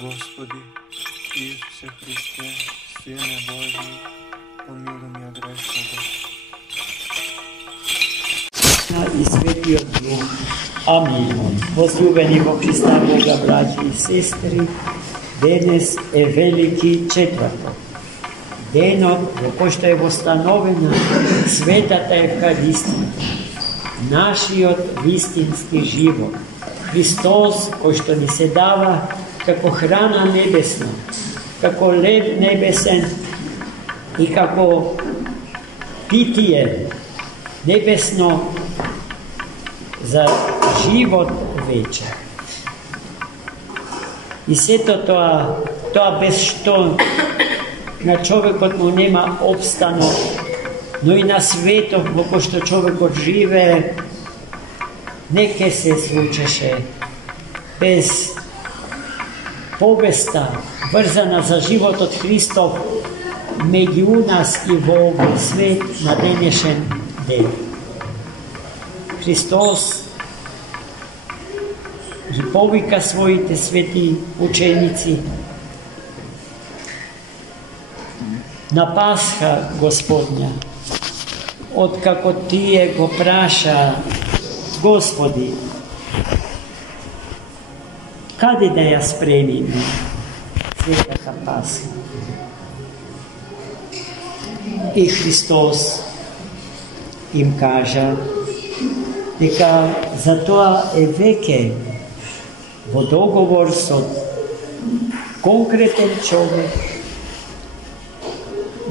Господи, Исусе Христе, Сине Божи, помилуй ме грешного. И Светиот Дух. Амин. Возлюбени во Христа Бога, браќи и сестри, денес е велики четврток. Денот во кој што е востановена Светата Евхаристија, нашиот вистински живот. Христос, кој што ни се дава како храна небесна, како леб небесен и како питие небесно за живот вечер. И сето тоа без што на човекот му нема обстанок, но и на светот во кој што човекот живее, не ке се случеше без повеста врзана за животот Христов меѓу нас и во овој свет на денешен ден. Христос ги повика своите свети ученици на Пасха Господња, откако тие го праша: Господи, каде да ја спремиме светата Пасха? И Христос им кажа дека за тоа е веќе во договор со конкретен човек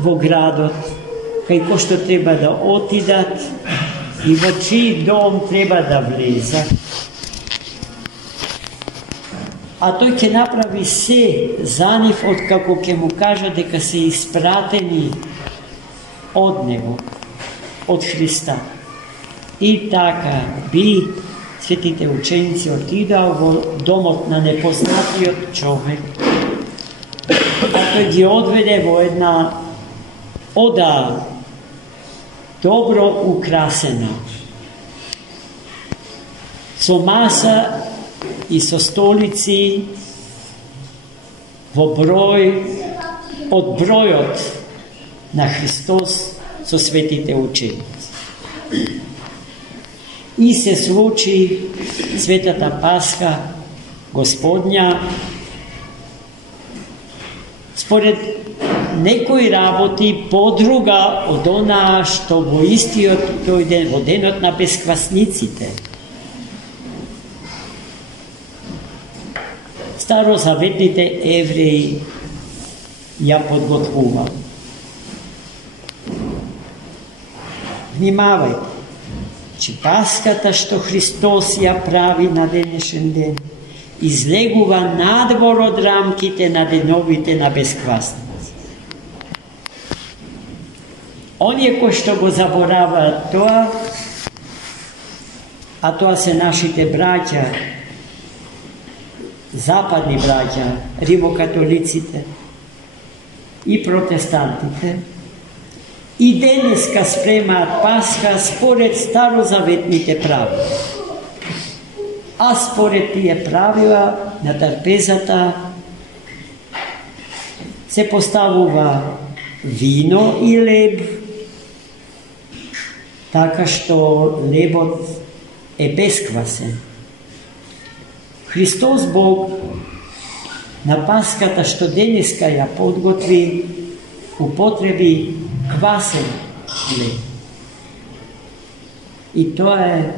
во градот, кај кој што треба да отидат и во чиј дом треба да влезат. А тој ќе направи се за нив, откако ќе му кажа дека се испратени од него, од Христа. И така би светите ученици отидаа во домот на непознатиот човек, а тој ги одведе во една ода добро украсена, со маса и со столици во број од бројот на Христос со светите ученици. И се случи Светата Пасха Господња според некои работи подруга од онаа што во истиот тој ден, во денот на бесквасниците, старозаветните евреи ја подготвуваа. Внимавајте, че Паската што Христос ја прави на денешен ден излегува надвор од рамките на деновите на бесквасници. Оние кои што го забораваат тоа, а тоа се нашите браќа, западни браќа, римокатолиците и протестантите, и денеска спремаат Пасха според старозаветните правила. А според тие правила на трпезата се поставува вино и леб, така што лебот е бесквасен. Христос Бог на Паската што денеска ја подготви, употреби квасен леб. И тоа е,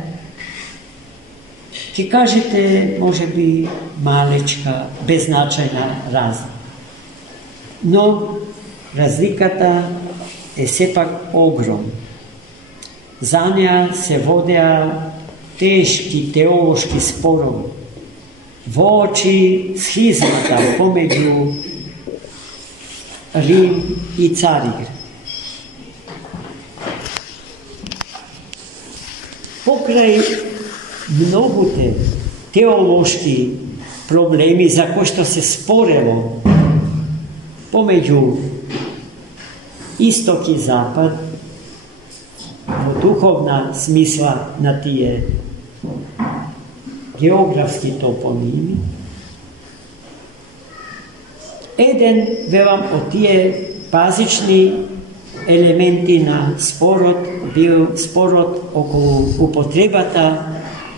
ќе кажете, може би малечка, беззначајна разлика. Но разликата е сепак огромна. За неа се водеа тешки теолошки спорови во очи схизмата помеѓу Рим и Цариград. Покрај многуте теолошки проблеми за кои што се спорело помеѓу Исток и Запад во духовна смисла на тие географски топоними, Еден, велам, од тие базични елементи на спорот бил спорот околу употребата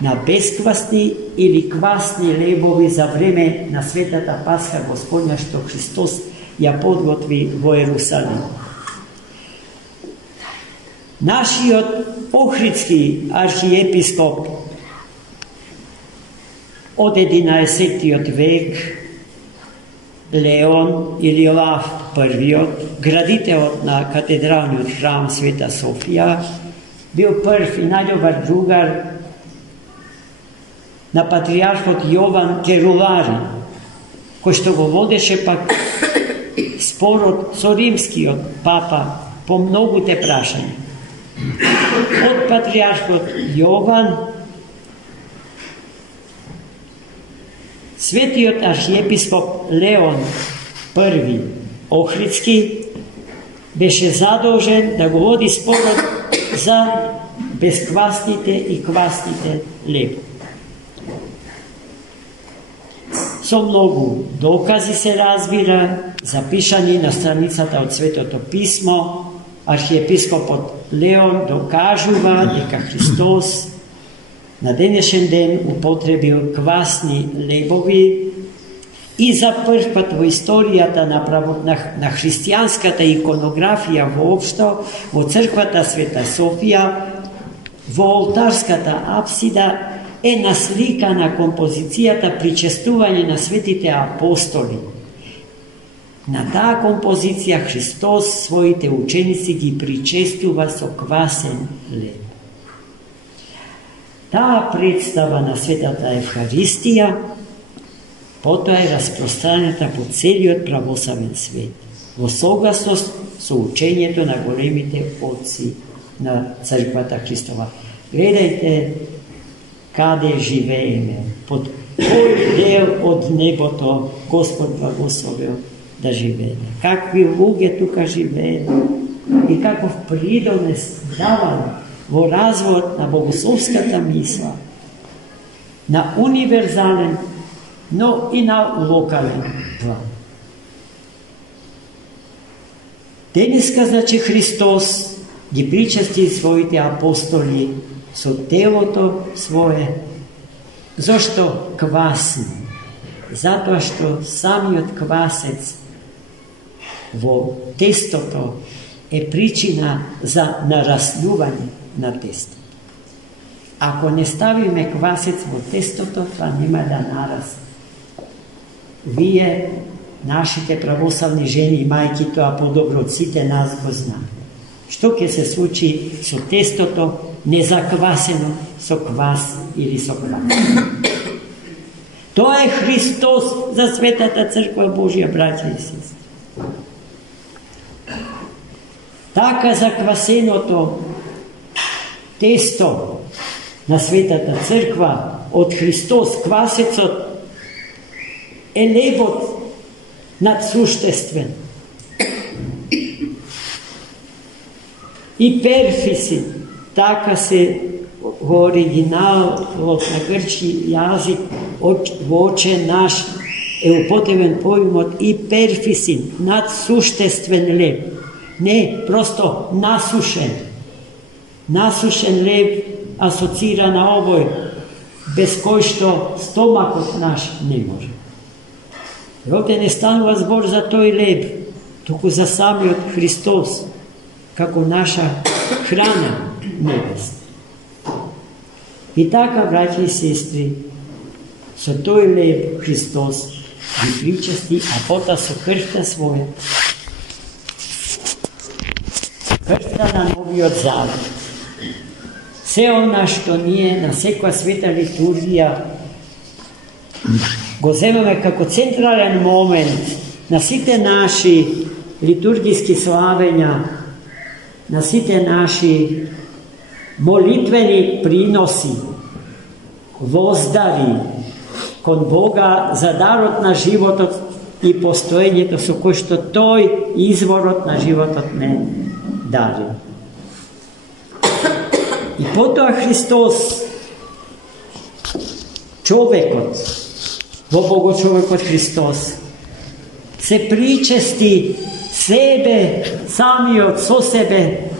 на бесквасни или квасни лебови за време на Светата Пасха Господња, што Христос ја подготви во Ерусалим. Нашиот Охридски архиепископ од 11 век, Леон или Лав првиот, градителот на катедралниот храм Света Софија, бил прв и најдобар другар на патриархот Јован Керулари, кој што го водеше пак спорот со римскиот папа по многуте прашања. Од патриархот Јован, светиот архиепископ Леон I Охридски беше задолжен да го води спорот за бесквасните и квасните лебови. Со многу докази се разбира, запишани на страницата од Светото писмо, архиепископот Леон докажува дека Христос на денешен ден употребил квасни лебови и за прв пат во историјата на христијанската иконографија воопшто во црквата Света Софија, во олтарската апсида е насликана композицијата Причестување на светите апостоли. На таа композиција Христос своите ученици ги причестува со квасен леб. Таа представа на Светата Евхаристија потоа е распространета по целиот православен свет, во согласност со учењето на големите отци на црквата Христова. Гледајте каде живееме, под кој дел од небото Господ благословил да живееме. Какви луѓе тука живееме и каков придонес даваме во развојот на богословската мисла, на универзален, но и на локален план. Денеска, значи, Христос ги причести своите апостоли со телото свое. Зошто квасни? Затоа што самиот квасец во тестото е причина за нараснување на тестото. Ако не ставиме квасец во тестото, тоа нема да нарасне. Вие, нашите православни жени и мајки, тоа подобро од сите нас го знаат. Што ќе се случи со тестото незаквасено со квас или со квас? Тоа е Христос за Светата Црква Божја, браќа и сестри. Така заквасеното тесто на Светата Црква од Христос, квасецот, е лебот надсуштествен. И перфиси, така се во оригиналот на грчки јазик во Оче наш е употребен поимот и перфисин, надсуштествен леб. Не, просто насушен. Насушен леб асоцира на овој, без кој што стомакот наш не може. И овде не станува збор за тој леб, туку за самиот Христос, како наша храна небесна. И така, браќи и сестри, со тој леб Христос ги причести, а потоа со крвта своја, крвта на новиот завет. Се она што ние на секоја света литургија го земаме како централен момент на сите наши литургиски славења, на сите наши молитвени приноси, воздари кон Бога за дарот на животот и постоењето со кој што тој изворот на животот не дари. И потоа Христос, човекот, во Богочовекот Христос, се причести себе, самиот со себе,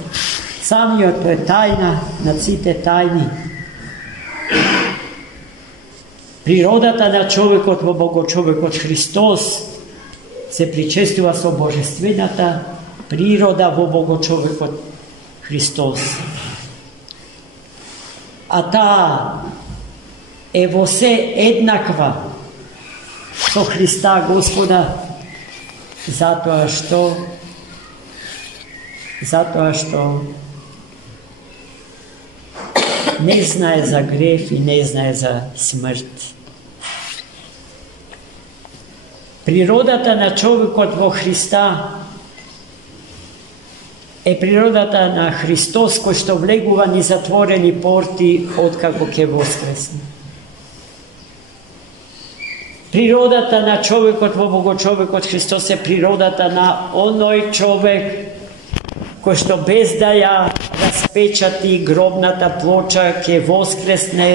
самиот е тајна на сите тајни. Природата на човекот во Богочовекот Христос се причестува со божествената природа во Богочовекот Христос. А таа е во се еднаква со Христа Господа, затоа што не знае за греф и не знае за смрт. Природата на човекот во Христа е природата на Христос, кој што влегува ни затворени порти откако ќе воскресне. Природата на човекот во Богочовекот Христос е природата на оној човек кој што без да ја распечати гробната плоча ќе воскресне,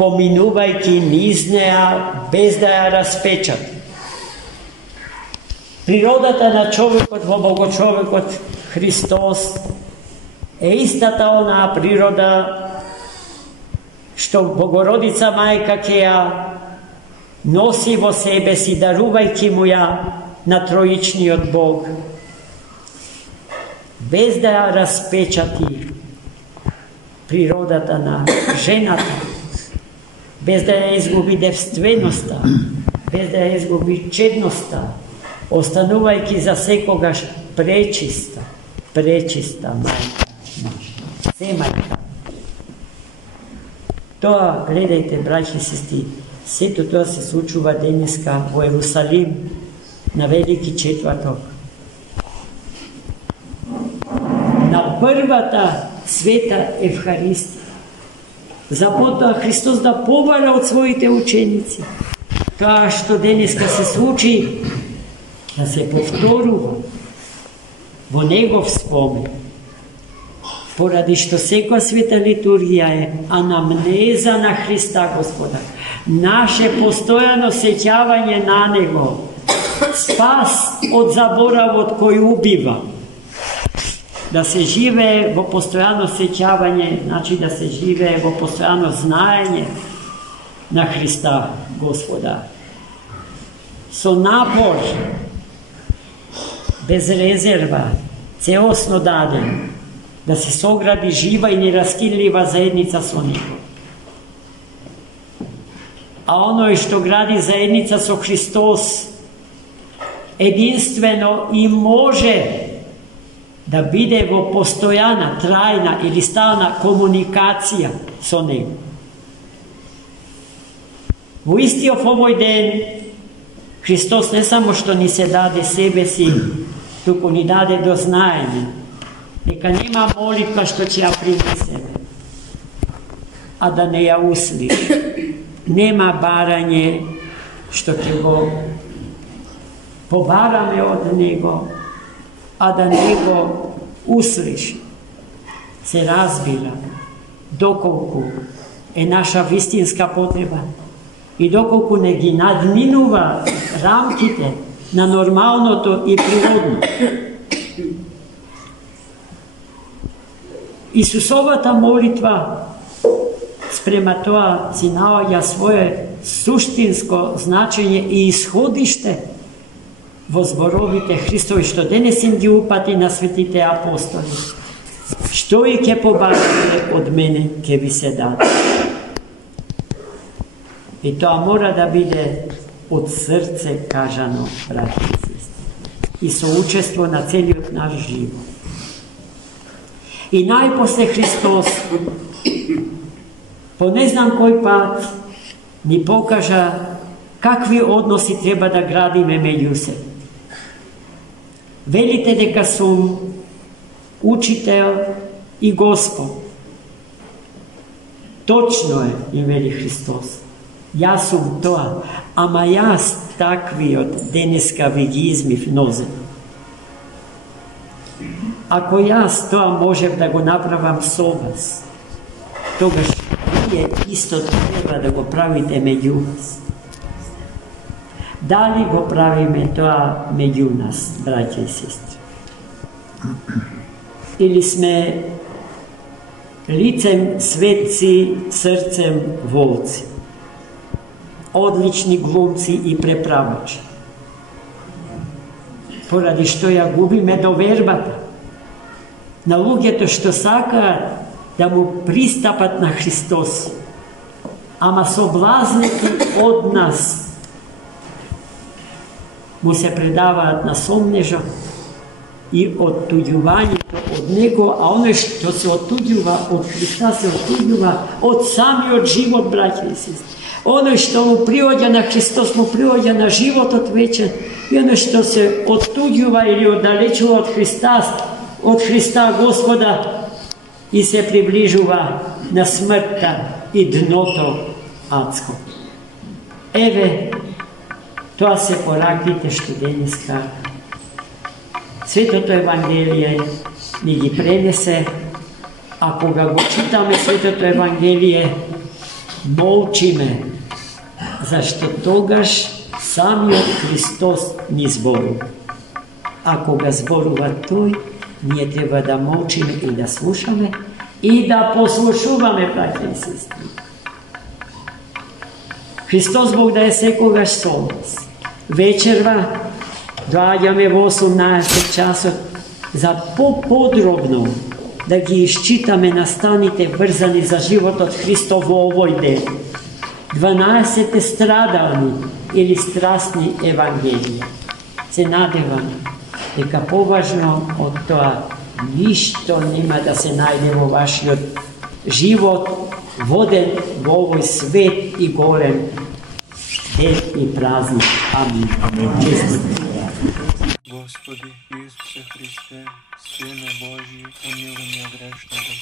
поминувајќи низ неа без да ја распечати. Природата на човекот во Богочовекот Христос е истата онаа природа што Богородица Мајка ќе ја носи во себе си, дарувајќи му ја на троичниот Бог, без да ја распечати природата на жената, без да ја изгуби девственоста, без да ја изгуби чедноста, останувајќи за секогаш пречиста мајка, се мајка. Тоа, гледајте, браќи и сестри, сето тоа се случува денеска во Ерусалим на Велики четврток. На првата света Евхаристија. Запотоа Христос да побара од своите ученици. Тоа што денеска се случи, да се повторува во негов спомен. Поради што секоја света литургија е анамнеза на Христа Господа. Наше постојано сеќавање на Него. Спас од заборавот кој убива. Да се живее во постојано сеќавање, значи да се живее во постојано знаење на Христа Господа. Со напор, без резерва, целосно даден, да се согради жива и нераскинлива заедница со Него. А оној што гради заедница со Христос, единствено и може да биде во постојана, трајна или стална комуникација со Него. Во истиот овој ден, Христос не само што ни се даде себе си, туку ни даде до знаење. Нека нема молитва што ќе ја принесеме, а да не ја услиши. Нема барање што ќе го побараме од Него, а да не го услиши. Се разбира доколку е наша вистинска потреба и доколку не ги надминува рамките на нормалното и природно. Исусовата молитва спрема тоа си наоѓа свое суштинско значење и исходиште во зборовите Христови што денес им ги упати на светите апостоли. Што и ќе побарате од мене, ќе ви се даде. И тоа мора да биде од срце кажано, браќи и сестри, и со учество на целиот наш живот. И најпосле Христос, по не знам кој пат, ни покажа какви односи треба да градиме меѓу себе. Велите дека сум учител и Господ. Точно е, и вели Христос. Јас сум тоа, ама јас таквиот денеска ви ги измив нозе. Ако јас тоа можев да го направам со вас, тогаш вие исто треба да го правите меѓу вас. Дали го правиме тоа меѓу нас, браќа и сестри? Или сме лицем светци, срцем волци, одлични глумци и преправачи, поради што ја губиме довербата на луѓето што сакаат да му пристапат на Христос, ама соблазните од нас му се предаваат на сомнежа и оттуѓувањето од Него, а оно што се оттуѓува од Христа се оттуѓува од самиот живот, браќа и сестри. Оно што му приоѓа на Христос му приоѓа на животот вечен, и оно што се оттуѓува или оддалечува од Христа Господа и се приближува на смртта и дното адско. Еве, тоа се пораките што денеска Светото Евангелие ни ги пренесе, а кога го читаме Светото Евангелие, молчиме, зашто тогаш самиот Христос ни зборува. А кога зборува Тој, ние треба да молчиме и да слушаме и да послушуваме, браќа и сестри. Христос Бог да е секогаш со нас. Вечерва доаѓаме во 18 часот за поподробно да ги исчитаме настаните врзани за животот Христов во овој ден. 12 страдални или страстни Евангелија. Се надевам дека поважно од тоа ништо нема да се најде во вашиот живот, воден во овој свет и голем ден и празник. Амин. Господи Исусе Христе, Сине Божий, помилуй меня грешного.